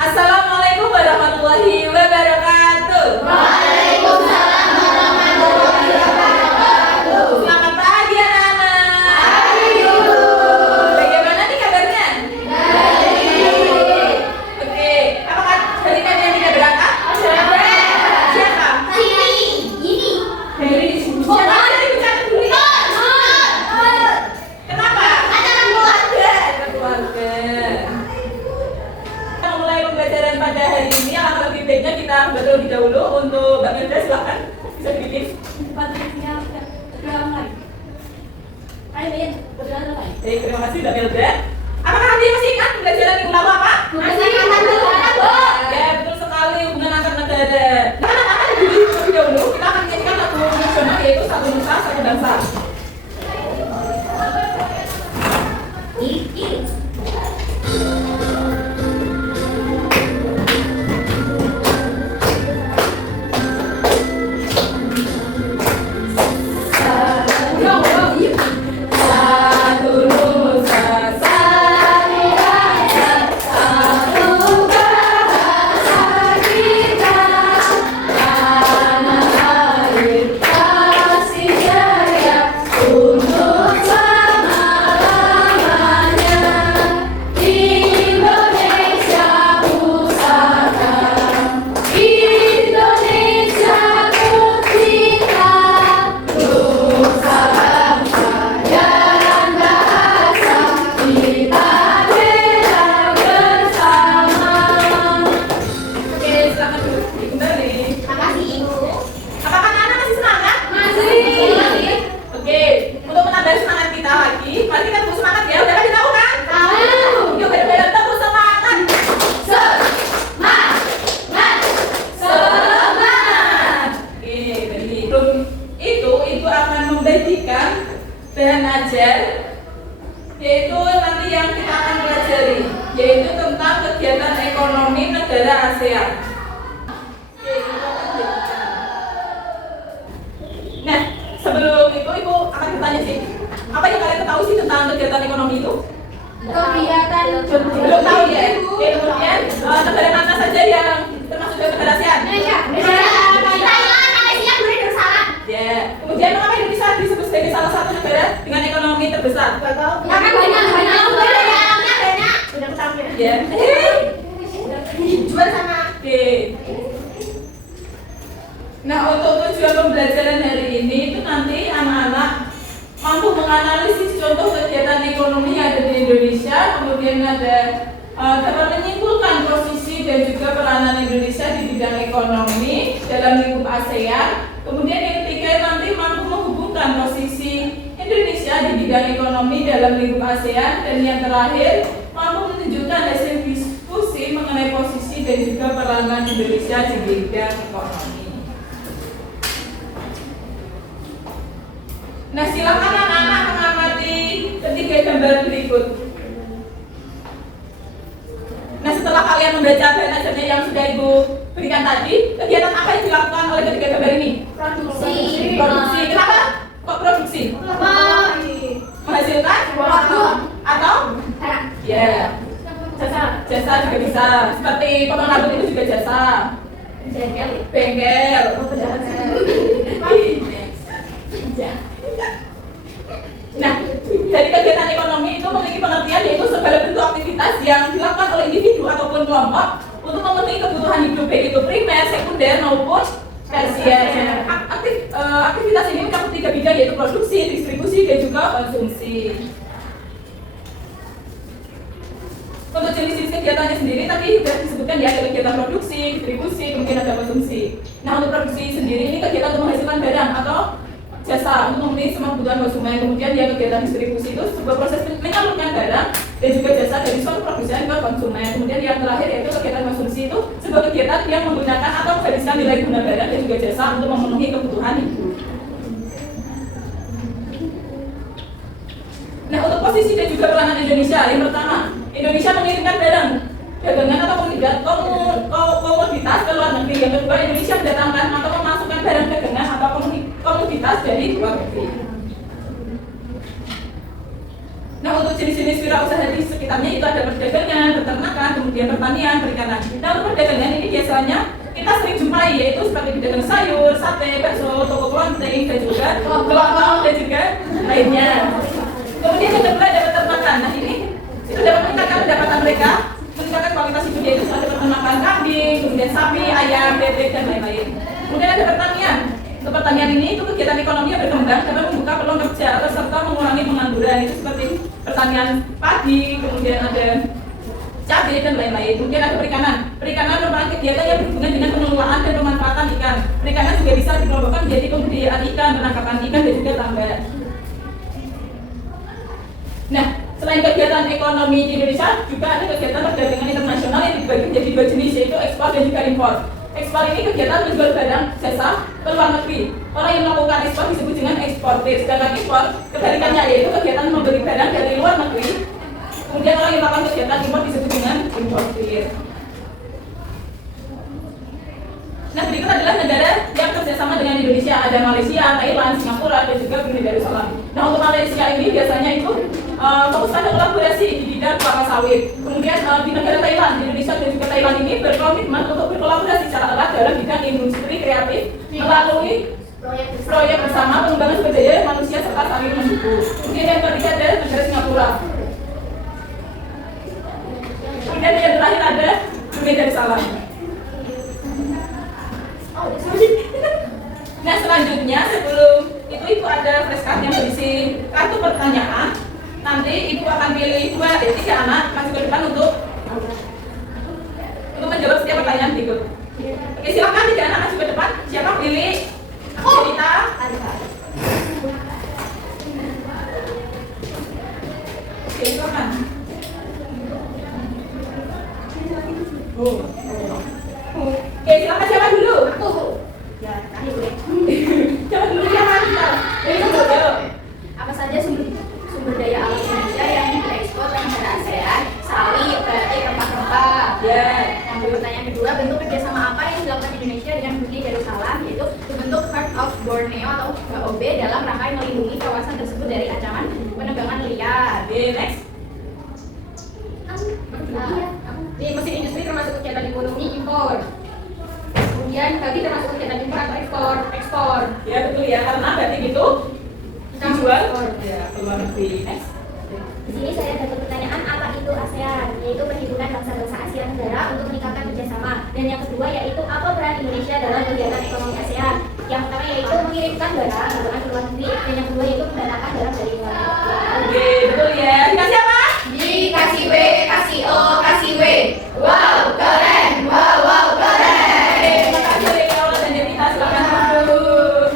Assalamualaikum warahmatullahi wabarakatuh. Waalaikumsalam warahmatullahi wabarakatuh. Selamat pagi anak-anak. Pagi Guru. Bagaimana nih kabarnya? Baik. Oke, apakah hari kalian tidak berangkat? Siapa? Ini. Heri. Siapa aja dipecat dulu ya? Kenapa? Acara keluarga. Keluarga. Kita mulai pembelajaran pada hari ini. Alangkah lebih baiknya kita terlebih dahulu untuk Mbak Melda, silakan bisa dipilih. Baik, terima kasih Mbak Melda. Apakah nanti masih ingat pembelajaran minggu lalu apa? Masih ingat negara, Bu. Ya, betul sekali, hubungan antar negara. Nah, anak-anak terlebih dahulu kita akan menyanyikan lagu nasional yaitu Satu Nusa Satu Bangsa. Satu Nusa Satu Bangsa, satu bahasa kita, tanah air kasih jaya untuk selama-lamanya. Indonesia pusaka, Indonesia tercinta, Nusa bangsa dan bahasa kita bela bersama. Oke, selamat kembali. Makasih Ibu. Apakah anak-anak masih semangat? Masih. Oke, untuk menambah semangat kita lagi, mari kita tepuk semangat ya. Udah kasih tahu kan? Tahu. Yuk benar-benar tepuk semangat. Semangat. Semangat. Oke, jadi itu akan membagikan bahan ajar, yaitu nanti yang kita akan pelajari, yaitu tentang kegiatan ekonomi negara ASEAN. Oke, itu akan dibagikan. Nah, sebelum itu Ibu akan bertanya sih, apa yang kalian tahu sih tentang kegiatan ekonomi itu? Kegiatan Belum tahu ya? Oke, kemudian negara mana saja yang termasuk dalam negara ASEAN? Ya, kemudian mengapa Indonesia disebut sebagai salah satu negara dengan ekonomi terbesar? Ya. Jual sama Oke. Nah, untuk tujuan pembelajaran hari ini itu nanti anak-anak mampu menganalisis contoh kegiatan ekonomi yang ada di Indonesia, kemudian dapat menyimpulkan posisi dan juga peranan Indonesia di bidang ekonomi dalam lingkup ASEAN. Kemudian yang ketiga nanti mampu menghubungkan posisi Indonesia di bidang ekonomi dalam lingkup ASEAN, dan yang terakhir mampu menunjukkan hasil diskusi mengenai posisi dan juga peranan Indonesia di bidang ekonomi. Nah, silakan anak-anak mengamati ketiga gambar berikut. Nah, setelah kalian membaca bahan ajarnya yang sudah Ibu berikan tadi, kegiatan apa yang dilakukan oleh ketiga gambar ini? Produksi. Kenapa? Kok produksi? Menghasilkan? Atau? Ya. Jasa juga bisa. Seperti potong rambut itu juga jasa. Bengkel. Nah, dari kegiatan ekonomi itu memiliki pengertian yaitu segala bentuk aktivitas yang dilakukan oleh individu ataupun kelompok untuk memenuhi kebutuhan hidup, baik itu primer, sekunder maupun tersier. Aktivitas ini mencakup tiga bidang yaitu produksi, distribusi, dan juga konsumsi. Untuk jenis-jenis kegiatannya sendiri tadi sudah disebutkan ya, ada kegiatan produksi, distribusi, kemudian ada konsumsi. Nah, untuk produksi sendiri ini kegiatan untuk menghasilkan barang atau jasa untuk memenuhi semua kebutuhan konsumen. Kemudian yang kegiatan distribusi itu sebuah proses menyalurkan barang dan juga jasa dari suatu produsen ke konsumen. Kemudian yang terakhir yaitu kegiatan konsumsi itu sebuah kegiatan yang menggunakan atau menghabiskan nilai guna barang dan juga jasa untuk memenuhi kebutuhan hidup. Nah, untuk posisi dan juga peranan Indonesia, yang pertama, Indonesia mengirimkan barang dagangan atau komoditas ke luar negeri. Yang kedua, Indonesia mendatangkan atau memasukkan barang dagangan atau komoditas dari luar negeri. Nah, untuk jenis-jenis wirausaha di sekitarnya itu ada perdagangan, peternakan, kemudian pertanian, perikanan. Nah, untuk perdagangan ini biasanya kita sering jumpai, yaitu seperti pedagang sayur, sate, bakso, toko kelonteng, dan juga kelontong dan juga lainnya. Kemudian yang kedua ada peternakan. Nah, ini itu dapat meningkatkan pendapatan mereka, meningkatkan kualitas hidup, yaitu ada peternakan kambing, kemudian sapi, ayam, bebek, dan lain-lain. Kemudian ada pertanian. Untuk pertanian ini itu kegiatan ekonomi yang berkembang dapat membuka peluang kerja atau serta mengurangi pengangguran. Itu seperti pertanian padi, kemudian ada cabai dan lain-lain. Kemudian ada perikanan. Perikanan merupakan kegiatan yang berhubungan dengan pengelolaan dan pemanfaatan ikan. Perikanan juga bisa dikelompokkan menjadi pembudidayaan ikan, penangkapan ikan, dan juga tambak. Nah, selain kegiatan ekonomi di Indonesia, juga ada kegiatan perdagangan internasional yang dibagi menjadi dua jenis, yaitu ekspor dan juga impor. Ekspor ini kegiatan menjual barang jasa ke luar negeri. Orang yang melakukan ekspor disebut dengan eksportir. Sedangkan impor kebalikannya, yaitu kegiatan membeli barang dari luar negeri. Kemudian orang yang melakukan kegiatan impor disebut dengan importir. Nah, berikut adalah negara yang kerjasama dengan Indonesia. Ada Malaysia, Thailand, Singapura, dan juga Brunei Darussalam. Nah, untuk Malaysia ini biasanya itu fokus pada kolaborasi di bidang kelapa sawit. Kemudian di negara Thailand, Indonesia dan juga Thailand ini berkomitmen untuk berkolaborasi secara erat dalam bidang industri kreatif melalui proyek bersama pengembangan sumber daya manusia serta saling mendukung. Kemudian yang ketiga ada negara Singapura. Kemudian yang terakhir ada Brunei Darussalam. Nah, selanjutnya sebelum itu ada flashcard yang berisi kartu pertanyaan. Nanti ibu akan pilih 2-3 anak maju ke depan untuk menjawab setiap pertanyaan berikut. Oke, silakan 3 anak maju ke depan. Siapa pilih? Cerita. Oke, silakan. Oke, silakan siapa dulu? Ya, terakhir gue. Siapa dulu yang mana? Apa saja sumber daya alam Indonesia yang diekspor ke negara ASEAN? Sawit, batik, rempah-rempah. Ya. Yang pertanyaan kedua, bentuk kerjasama apa yang dilakukan Indonesia dengan Brunei Darussalam, yaitu bentuk Heart of Borneo atau HOB dalam rangka melindungi kawasan tersebut dari ancaman penebangan liar. Oke, next. Di mesin industri termasuk kegiatan ekonomi impor. Kemudian bagi termasuk kegiatan impor atau ekspor. Ya, betul ya, karena batik itu dijual ya ke luar negeri. Next. Di sini saya dapat pertanyaan, apa itu ASEAN? Yaitu perhimpunan bangsa-bangsa Asia Tenggara untuk meningkatkan kerjasama. Dan yang kedua yaitu apa peran Indonesia dalam kegiatan ekonomi ASEAN? Yang pertama yaitu mengirimkan barang ke luar negeri. Dan yang kedua yaitu mendatangkan barang dari luar negeri. Oke, betul ya. Dikasih apa? Dikasih W, kasih O, kasih W. Wow, keren. Wow, keren. Terima kasih Leola dan Devita, silakan duduk.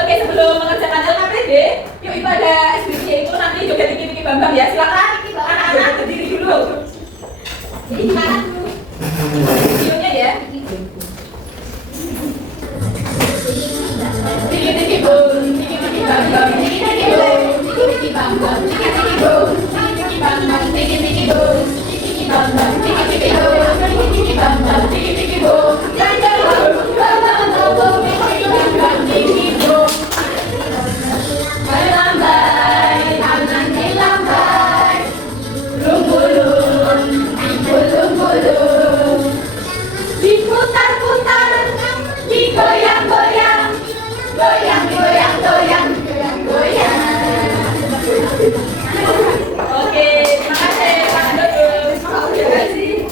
Oke, sebelum mengerjakan LKPD, yuk itu ada SBC itu nanti joget Tiki Bambang ya. Silakan anak-anak berdiri dulu. Jadi gimana dulu? Videonya ya. Tiki Bung, Tiki Bambang, Tiki Bung, Tiki Bambang, Tiki Bung, Tiki Bambang, Tiki Bung, Tiki Bambang, Tiki Bung, Tiki Bambang, Tiki Bung, Tiki Bung. Melambai, tangan dilambai, lumbulun, bulung-bulung, diputar-putar, digoyang-goyang, goyang-goyang, goyang-goyang. Oke, terima kasih Pak Dodol. Terima kasih.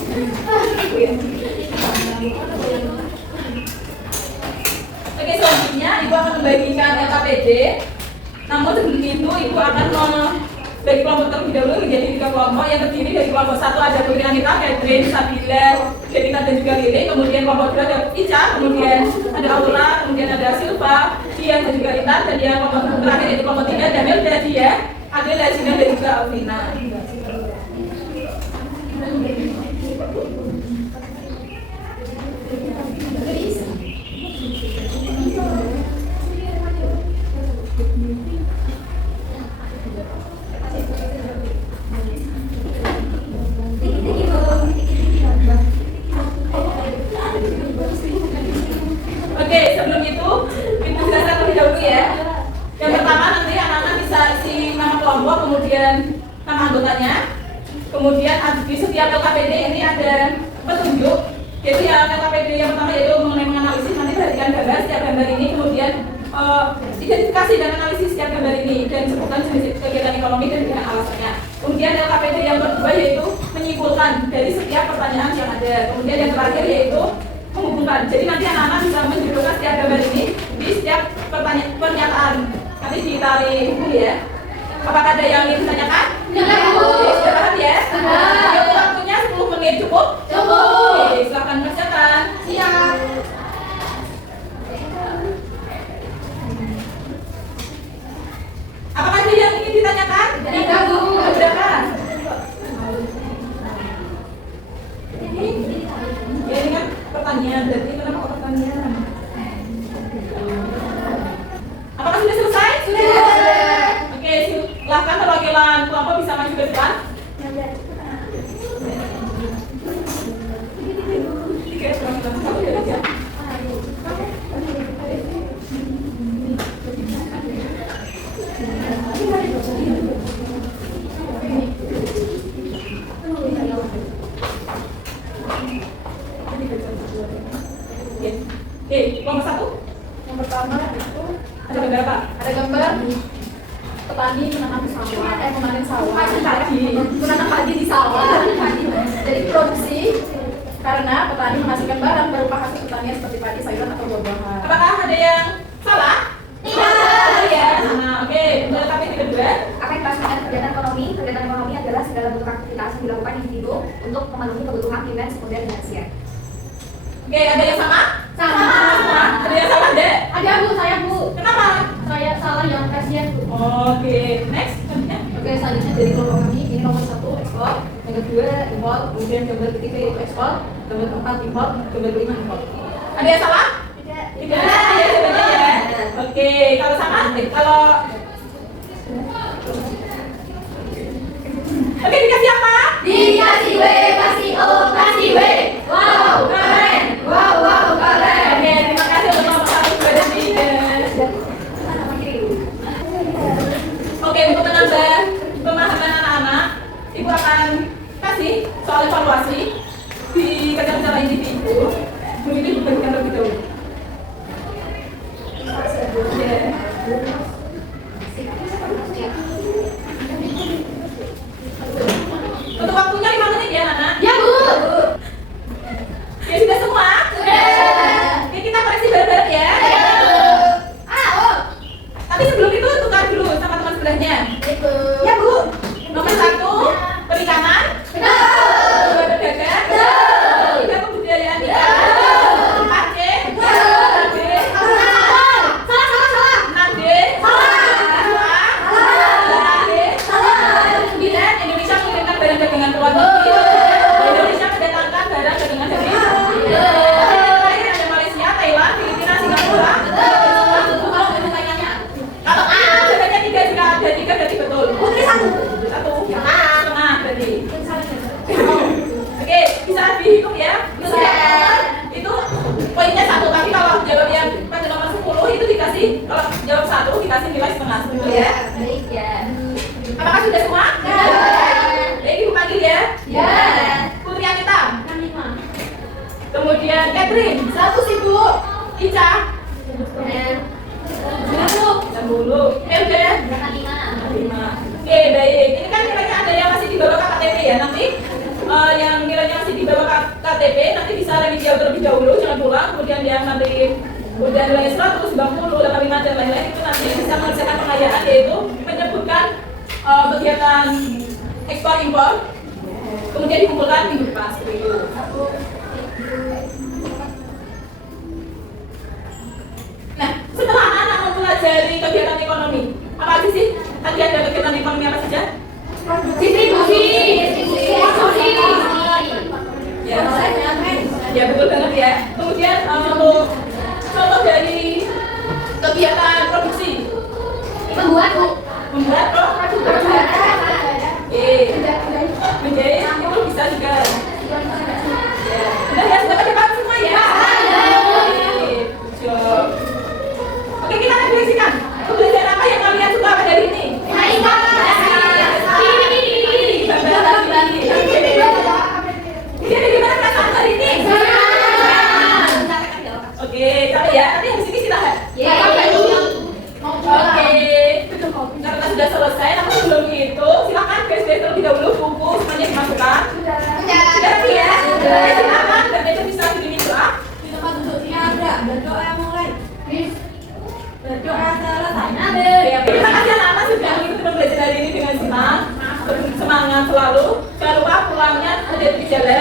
Oke, selanjutnya Ibu akan membagikan LKPD. Namun sebelum itu Ibu akan membagi kelompok terlebih dahulu menjadi 3 kelompok yang terdiri dari kelompok 1 ada Putri Anita, Catherine, Sabila, Devita dan juga Lili. Kemudian kelompok 2 ada Ica, kemudian ada Aura, kemudian ada Silva, Dian dan juga Rita. Dan yang kelompok terakhir yaitu kelompok 3 ada Melda, Dia, Adela, Gina dan juga Alvina. Oke, sebelum itu Ibu jelaskan terlebih dahulu ya. Yang pertama nanti anak-anak bisa isi nama kelompok. kelompok, kemudian nama anggotanya, kemudian di setiap LKPD ini ada petunjuk. Jadi LKPD yang pertama yaitu mengenai menganalisis, nanti perhatikan gambar setiap gambar ini, kemudian identifikasi dan analisis setiap gambar ini dan sebutkan jenis kegiatan ekonomi dan dengan alasannya. Kemudian LKPD yang kedua yaitu menyimpulkan dari setiap pertanyaan yang ada. Kemudian yang terakhir yaitu menghubungkan. Jadi nanti anak-anak bisa menjudulkan setiap gambar ini di setiap pernyataan. Nanti ditarik hubung ya. Apakah ada yang ingin ditanyakan? Oke, sudah paham ya? Oke, waktunya 10 menit cukup? Oke, silakan mengerjakan. Siap. Apakah ada yang ingin ditanyakan? Tidak, Bu. Berapa? Ya, ini kan pertanyaan, berarti kenapa kok pertanyaan? Apakah sudah selesai? Sudah. Oke, silakan perwakilan kelompok bisa maju ke depan. Tiga, satu, dua, tiga. Oke, kelompok satu. Yang pertama itu Ada gambar apa? ada gambar petani menanam sawah, memanen sawah, Menanam padi di sawah. Jadi produksi karena petani menghasilkan barang berupa hasil pertanian seperti padi, sayuran atau buah-buahan. Apakah ada yang salah? Tidak. Ya. Nah, oke, untuk KPD kedua. Apa yang dimaksud dengan kegiatan ekonomi? Kegiatan ekonomi adalah segala bentuk aktivitas yang dilakukan individu untuk memenuhi kebutuhan primer, sekunder, dan tersier. Oke, ada yang sama? Sama. Ada yang salah, Dek? Ada, Bu, saya, Bu. Kenapa? Saya salah yang tersier, Bu. Oke, next. Selanjutnya. Oke, selanjutnya dari kelompok kami, ini nomor 1 ekspor, yang kedua impor, kemudian gambar ketiga yaitu ekspor, gambar keempat impor, gambar kelima impor. Ada yang salah? Tidak. Tidak. Ya, sebenarnya ya. Oke, kalau sama, kalau oke, dikasih apa? Dikasih W, kasih O, kasih W. Wow, keren. Wow, keren. Oke, terima kasih untuk nomor 1, 2, dan 3. Oke, untuk menambah pemahaman anak-anak, Ibu akan kasih soal evaluasi di kerjaan secara individu. Mungkin dibagikan terlebih dahulu. Ya. Untuk waktunya 5 menit ya, anak. Ya, Bu. Ya sudah semua? Sudah. Oke, kita koreksi bareng-bareng ya. Tapi sebelum itu tukar dulu sama teman sebelahnya. Ya, Bu. Nomor 1, perikanan. Betul. 2, berdagang. Betul. 3, kebudayaan. 4, C. 5, D. Salah. 6, D. 8, D. 9, Indonesia mengirimkan barang dagangan ke luar negeri. Indonesia mendatangkan barang dagangan dari yang lain ada Malaysia, Thailand, Filipina, Singapura. Kalau A jawabannya 3, jika ada 3 berarti betul. Putri 1. 1, setengah berarti. Oke, bisa dihitung ya. Itu poinnya 1, tapi kalau jawab yang pada nomor 10 itu dikasih, kalau jawab 1 dikasih nilai setengah. Betul ya? Baik ya. Apakah sudah semua? Ya. Baik, Ibu panggil ya. Ya. Putri Anita. 5. Kemudian Catherine. 1 sih, Bu. Ica. 60. Udah. 5. Oke, baik. Ini kan nilainya ada yang masih di bawah KTP ya. Nanti yang nilainya masih di bawah KTP nanti bisa remedial terlebih dahulu, jangan pulang. Kemudian yang nanti udah nilai 100, 90, 85 dan lain-lain itu nanti bisa mengerjakan pengayaan, yaitu menyebutkan kegiatan ekspor impor. Kemudian dikumpulkan minggu depan seperti itu. Nah, setelah anak-anak mempelajari kegiatan ekonomi, apa aja sih? Tadi ada kegiatan ekonomi apa saja? Distribusi. Ya, ya betul banget ya. Kemudian untuk contoh dari kegiatan produksi, Membuat. membuat menjahit itu bisa juga. Ya, udah ya sudah pada paham semua ya. Oke, job. Oke, kita refleksikan. Pembelajaran apa yang kalian suka pada hari ini? Baik. berdoa mulai. Berdoa selesai. Ya, terima kasih anak-anak sudah mengikuti pembelajaran hari ini dengan semangat selalu. Jangan lupa pulangnya ada di jalan